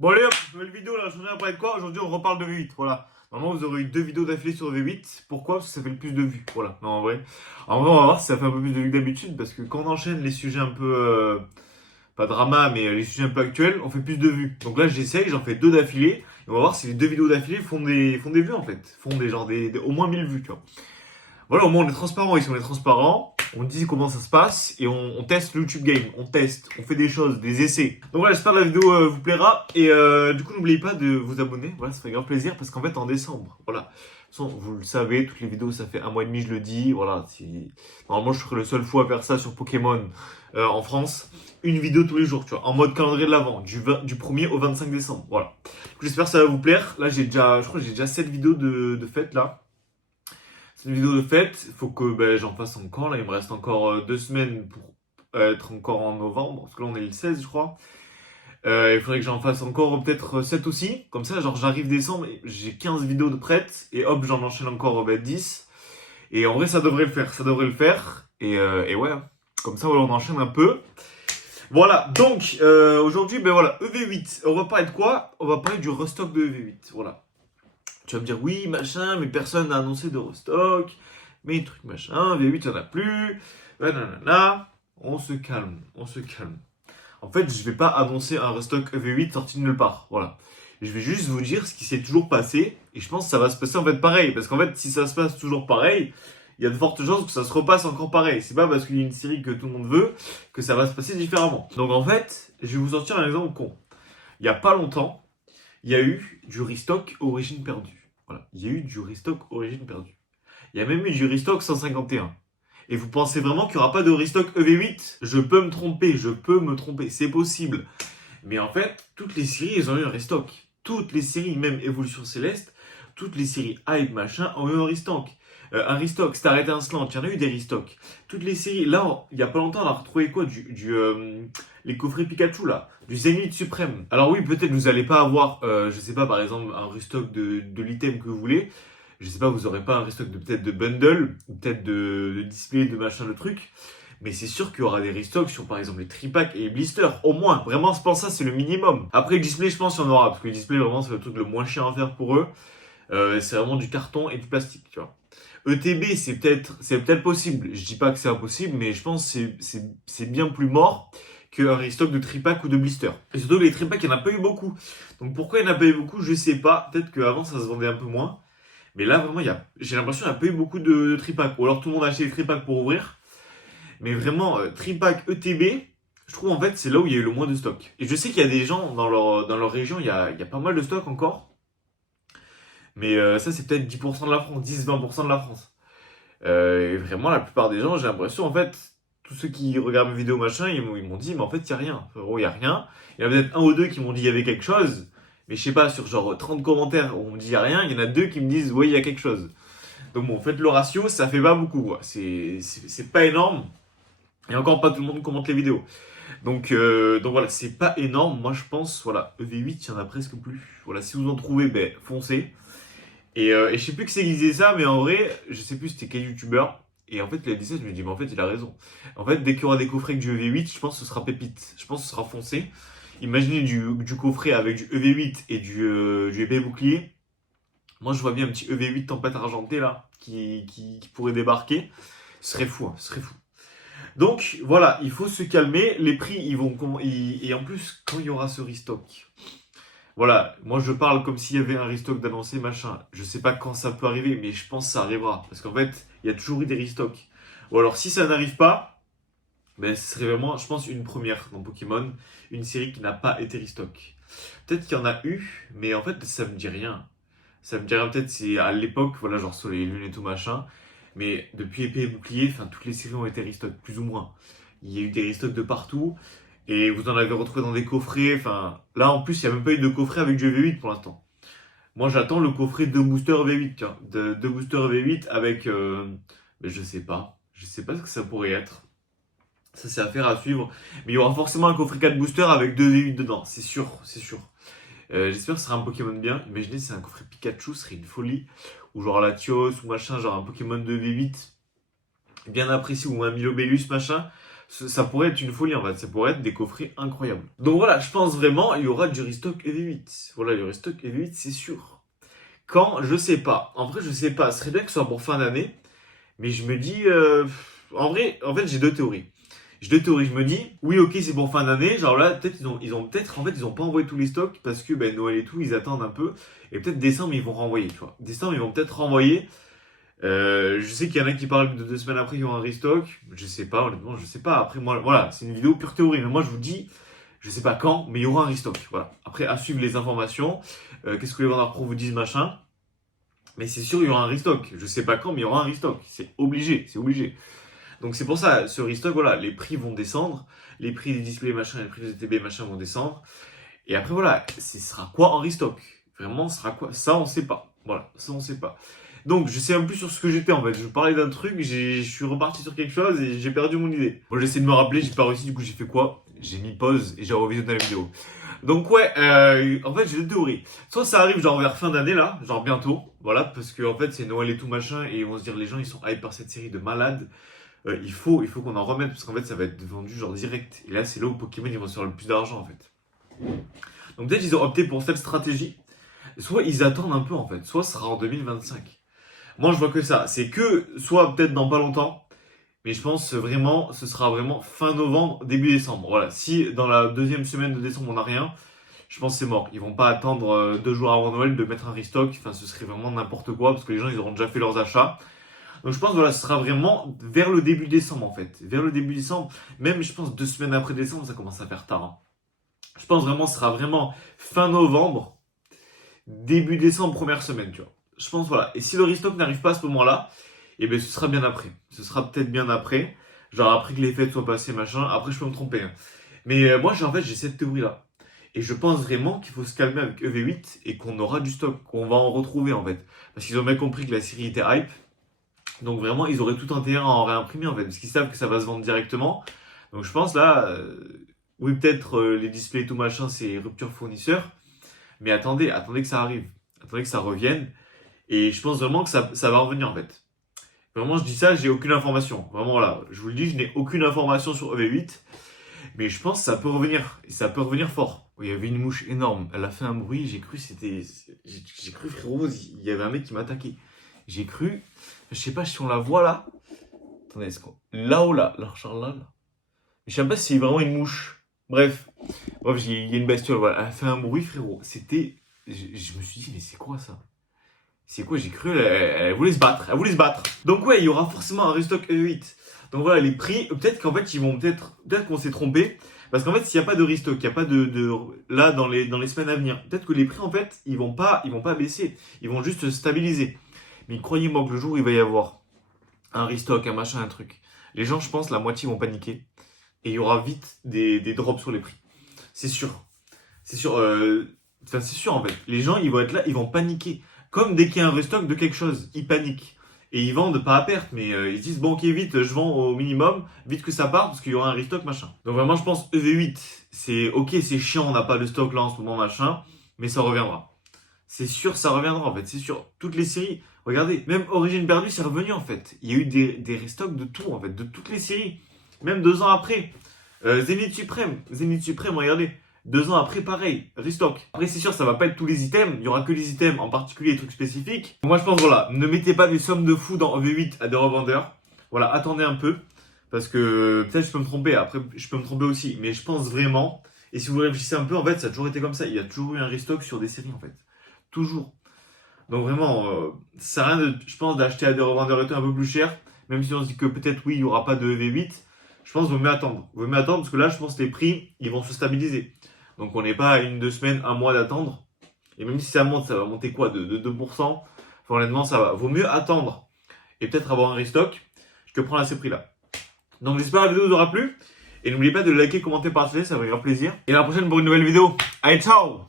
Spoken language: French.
Bon allez hop, nouvelle vidéo là, j'en ai à parler de quoi? Aujourd'hui on reparle de V8, voilà. Normalement vous aurez eu 2 vidéos d'affilée sur V8. Pourquoi? Parce que ça fait le plus de vues, voilà. Non en vrai on va voir si ça fait un peu plus de vues que d'habitude. Parce que quand on enchaîne les sujets un peu, pas drama, mais les sujets un peu actuels, on fait plus de vues. Donc là j'essaye, j'en fais 2 d'affilée. Et on va voir si les 2 vidéos d'affilée font des vues en fait. Font des genre au moins 1000 vues, tu vois. Voilà, au moins on est transparent, ici on est transparent, on dit comment ça se passe et on teste le YouTube Game, on teste, on fait des choses, des essais. Donc voilà, j'espère que la vidéo vous plaira et du coup n'oubliez pas de vous abonner, voilà, ça fait grave plaisir parce qu'en fait en décembre, voilà, de toute façon, vous le savez, toutes les vidéos ça fait 1 mois et demi je le dis, voilà, normalement je serai le seul fou à faire ça sur Pokémon en France, une vidéo tous les jours, tu vois, en mode calendrier de l'Avent, du 1er au 25 décembre, voilà. Du coup, j'espère que ça va vous plaire, là je crois que j'ai déjà 7 vidéos de fête là. C'est une vidéo de fête, il faut que j'en fasse encore. Là, il me reste encore 2 semaines pour être encore en novembre, parce que là, on est le 16, je crois. Il faudrait que j'en fasse encore peut-être 7 aussi. Comme ça, genre, j'arrive décembre, j'ai 15 vidéos de prêtes, et hop, j'en enchaîne encore 10. Et en vrai, ça devrait le faire, ça devrait le faire. Et ouais, comme ça, voilà, on enchaîne un peu. Voilà, donc, aujourd'hui, voilà, EV8. On va parler de quoi? On va parler du restock de EV8, voilà. Tu vas me dire oui, machin, mais personne n'a annoncé de restock, mais truc machin, V8 il n'y en a plus, nanana. On se calme, on se calme. En fait, je vais pas annoncer un restock V8 sorti de nulle part, voilà. Je vais juste vous dire ce qui s'est toujours passé, et je pense que ça va se passer en fait pareil, parce qu'en fait, si ça se passe toujours pareil, il y a de fortes chances que ça se repasse encore pareil. C'est pas parce qu'il y a une série que tout le monde veut que ça va se passer différemment. Donc en fait, je vais vous sortir un exemple con. Il y a pas longtemps, il y a eu du restock origine perdue. Voilà, il y a eu du restock origine perdue. Il y a même eu du restock 151. Et vous pensez vraiment qu'il n'y aura pas de restock EV8? Je peux me tromper, c'est possible. Mais en fait, toutes les séries, elles ont eu un restock. Toutes les séries, même Evolution Céleste, toutes les séries Hype, machin, ont eu un restock. Un restock, Star Étincelante, il y en a eu des restocks. Toutes les séries, là, il y a pas longtemps, on a retrouvé quoi les coffrets Pikachu, là, du Zénith Suprême. Alors oui, peut-être vous allez pas avoir, je sais pas, par exemple, un restock de l'item que vous voulez. Je sais pas, vous aurez pas un restock peut-être de bundle, ou peut-être de display, de machin, de truc. Mais c'est sûr qu'il y aura des restocks sur par exemple les tripacks et les blisters, au moins. Vraiment, je pense que ça c'est le minimum. Après le display, je pense qu'il y en aura, parce que le display vraiment c'est le truc le moins chiant à faire pour eux. C'est vraiment du carton et du plastique, tu vois. ETB, c'est peut-être possible. Je dis pas que c'est impossible, mais je pense que c'est bien plus mort qu'un restock de tripack ou de blister. Et surtout les tripacks, il n'y en a pas eu beaucoup. Donc pourquoi il n'y en a pas eu beaucoup, je sais pas. Peut-être qu'avant ça se vendait un peu moins. Mais là vraiment, j'ai l'impression qu'il n'y a pas eu beaucoup de tripacks. Ou alors tout le monde a acheté les tripacks pour ouvrir. Mais vraiment, tripack ETB, je trouve en fait c'est là où il y a eu le moins de stock. Et je sais qu'il y a des gens dans leur région, il y a pas mal de stock encore. Mais ça c'est peut-être 10% de la France, 10-20% de la France. Et vraiment la plupart des gens, j'ai l'impression en fait, tous ceux qui regardent mes vidéos machin, ils m'ont dit mais en fait il y a rien. Frérot, il y a rien. Il y en a peut-être un ou deux qui m'ont dit il y avait quelque chose. Mais je sais pas, sur genre 30 commentaires où on me dit il y a rien, il y en a 2 qui me disent oui il y a quelque chose. Donc bon, en fait le ratio ça fait pas beaucoup quoi. C'est pas énorme. Et encore pas tout le monde commente les vidéos. Donc voilà, c'est pas énorme. Moi je pense, voilà, EV8, il y en a presque plus. Voilà, si vous en trouvez, foncez. Et je sais plus qui c'est qui disait ça, mais en vrai, je sais plus c'était quel youtubeur. Et en fait, il a dit ça, je me dis, mais en fait, il a raison. En fait, dès qu'il y aura des coffrets avec du EV8, je pense que ce sera pépite. Je pense que ce sera foncé. Imaginez du coffret avec du EV8 et du épée bouclier. Moi, je vois bien un petit EV8 tempête argentée là, qui pourrait débarquer. Ce serait fou, hein, ce serait fou. Donc voilà, il faut se calmer. Les prix, et en plus, quand il y aura ce restock, voilà, moi je parle comme s'il y avait un restock d'annoncé, machin. Je sais pas quand ça peut arriver, mais je pense que ça arrivera. Parce qu'en fait, il y a toujours eu des restocks. Ou alors, si ça n'arrive pas, ce serait vraiment, je pense, une première dans Pokémon. Une série qui n'a pas été restock. Peut-être qu'il y en a eu, mais en fait, ça me dit rien. Ça me dirait peut-être c'est à l'époque, voilà, genre Soleil et Lune et tout machin. Mais depuis Épée et Bouclier, enfin toutes les séries ont été restock, plus ou moins. Il y a eu des restocks de partout. Et vous en avez retrouvé dans des coffrets. Enfin, là en plus, il n'y a même pas eu de coffret avec du V8 pour l'instant. Moi j'attends le coffret de booster V8, tiens. De booster V8 avec. Mais je sais pas. Je sais pas ce que ça pourrait être. Ça c'est affaire à suivre. Mais il y aura forcément un coffret 4 booster avec 2 V8 dedans. C'est sûr, c'est sûr. J'espère que ce sera un Pokémon bien. Imaginez si c'est un coffret Pikachu, ce serait une folie. Ou genre Latios ou machin, genre un Pokémon de V8 bien apprécié ou un Milobellus machin. Ça pourrait être une folie en fait, ça pourrait être des coffrets incroyables. Donc voilà, je pense vraiment il y aura du restock EV8. Voilà, le restock EV8 c'est sûr. Quand, je sais pas. En vrai, je sais pas. Ce serait bien que ce soit pour fin d'année. Mais je me dis, en vrai, en fait, j'ai deux théories. J'ai deux théories. Je me dis, oui, ok, c'est pour fin d'année. Genre là, peut-être ils ont peut-être, en fait, ils ont pas envoyé tous les stocks parce que ben, Noël et tout, ils attendent un peu. Et peut-être décembre, ils vont renvoyer, tu vois. Décembre, ils vont peut-être renvoyer. Je sais qu'il y en a qui parlent de 2 semaines après qu'ils ont un restock. Je sais pas, honnêtement, je sais pas. Après, moi, voilà, c'est une vidéo pure théorie. Mais moi, je vous dis, je sais pas quand, mais il y aura un restock. Voilà. Après, à suivre les informations. Qu'est-ce que les vendeurs pro vous disent, machin. Mais c'est sûr, il y aura un restock. Je sais pas quand, mais il y aura un restock. C'est obligé, c'est obligé. Donc c'est pour ça, ce restock, voilà, les prix vont descendre. Les prix des displays, machin, les prix des ETB, machin vont descendre. Et après, voilà, ce sera quoi en restock? Vraiment, ce sera quoi? Ça, on sait pas. Voilà, ça, on sait pas. Donc, je sais un peu sur ce que j'étais en fait. Je parlais d'un truc, je suis reparti sur quelque chose et j'ai perdu mon idée. Bon, j'essaie de me rappeler, j'ai pas réussi, du coup, j'ai fait quoi? J'ai mis pause et j'ai revisionné la vidéo. Donc, ouais, en fait, j'ai deux théories. Soit ça arrive genre vers fin d'année là, genre bientôt, voilà, parce que en fait, c'est Noël et tout machin, et on va se dire, les gens ils sont hype par cette série de malades. Il faut qu'on en remette, parce qu'en fait, ça va être vendu genre direct. Et là, c'est là où Pokémon ils vont se faire le plus d'argent en fait. Donc, peut-être ils ont opté pour cette stratégie. Soit ils attendent un peu en fait, soit ça sera en 2025. Moi, je vois que ça. C'est que, soit peut-être dans pas longtemps, mais je pense vraiment, ce sera vraiment fin novembre, début décembre. Voilà. Si dans la deuxième semaine de décembre, on n'a rien, je pense que c'est mort. Ils vont pas attendre 2 jours avant Noël de mettre un restock. Enfin, ce serait vraiment n'importe quoi parce que les gens, ils auront déjà fait leurs achats. Donc, je pense, voilà, ce sera vraiment vers le début décembre, en fait. Vers le début décembre. Même, je pense, 2 semaines après décembre, ça commence à faire tard, hein. Je pense vraiment, ce sera vraiment fin novembre, début décembre, première semaine, tu vois. Je pense, voilà. Et si le restock n'arrive pas à ce moment-là, eh bien, ce sera bien après. Ce sera peut-être bien après. Genre, après que les fêtes soient passées, machin. Après, je peux me tromper, hein. Mais moi, en fait, j'ai cette théorie-là. Et je pense vraiment qu'il faut se calmer avec EV8 et qu'on aura du stock, qu'on va en retrouver, en fait. Parce qu'ils ont bien compris que la série était hype. Donc, vraiment, ils auraient tout intérêt à en réimprimer, en fait. Parce qu'ils savent que ça va se vendre directement. Donc, je pense, là, oui, peut-être les displays et tout machin, c'est rupture fournisseur. Mais attendez que ça arrive. Attendez que ça revienne. Et je pense vraiment que ça va revenir en fait. Vraiment, je dis ça, j'ai aucune information. Vraiment, là, je vous le dis, je n'ai aucune information sur EV8. Mais je pense que ça peut revenir. Et ça peut revenir fort. Il y avait une mouche énorme. Elle a fait un bruit. J'ai cru, j'ai cru, frérot, il y avait un mec qui m'attaquait. J'ai cru. Je sais pas si on la voit là. Attendez, est-ce qu'on. Là-haut, là. Là. Je sais pas si c'est vraiment une mouche. Bref, il y a une bestiole. Voilà. Elle a fait un bruit, frérot. C'était. Je me suis dit, mais c'est quoi ça? C'est quoi, j'ai cru, elle voulait se battre. Elle voulait se battre. Donc ouais, il y aura forcément un restock E8. Donc voilà, les prix, peut-être qu'en fait, ils vont peut-être qu'on s'est trompé. Parce qu'en fait, s'il n'y a pas de restock, il n'y a pas là, dans les semaines à venir, peut-être que les prix, en fait, ils vont pas baisser. Ils vont juste se stabiliser. Mais croyez-moi que le jour où il va y avoir un restock, un machin, un truc, les gens, je pense, la moitié vont paniquer. Et il y aura vite des drops sur les prix. C'est sûr. C'est sûr, c'est sûr, en fait. Les gens, ils vont être là, ils vont paniquer. Comme dès qu'il y a un restock de quelque chose, ils paniquent. Et ils vendent pas à perte, mais ils se disent, bon ok, vite, je vends au minimum, vite que ça parte, parce qu'il y aura un restock, machin. Donc vraiment, je pense EV8, c'est ok, c'est chiant, on n'a pas de stock là en ce moment, machin, mais ça reviendra. C'est sûr, ça reviendra en fait, c'est sûr. Toutes les séries, regardez, même Origine perdue, c'est revenu en fait. Il y a eu des restocks de tout en fait, de toutes les séries. Même 2 ans après. Zénith Suprême, regardez. 2 ans après, pareil, restock. Après, c'est sûr, ça va pas être tous les items. Il y aura que les items, en particulier les trucs spécifiques. Moi, je pense, voilà, ne mettez pas des sommes de fou dans EV8 à des revendeurs. Voilà, attendez un peu. Parce que peut-être je peux me tromper. Après, je peux me tromper aussi. Mais je pense vraiment. Et si vous réfléchissez un peu, en fait, ça a toujours été comme ça. Il y a toujours eu un restock sur des séries, en fait. Toujours. Donc vraiment, ça sert à rien, je pense, d'acheter à des revendeurs et tout un peu plus cher. Même si on se dit que peut-être, oui, il y aura pas de EV8. Je pense qu'il vaut mieux attendre. Il vaut mieux attendre parce que là, je pense que les prix, ils vont se stabiliser. Donc on n'est pas à 2 semaines, un mois d'attendre. Et même si ça monte, ça va monter quoi de 2%. Enfin, honnêtement, ça va. Vaut mieux attendre et peut-être avoir un restock que prendre à ces prix-là. Donc j'espère que la vidéo vous aura plu. Et n'oubliez pas de liker, commenter, partager, ça me fera plaisir. Et à la prochaine pour une nouvelle vidéo. Allez, ciao!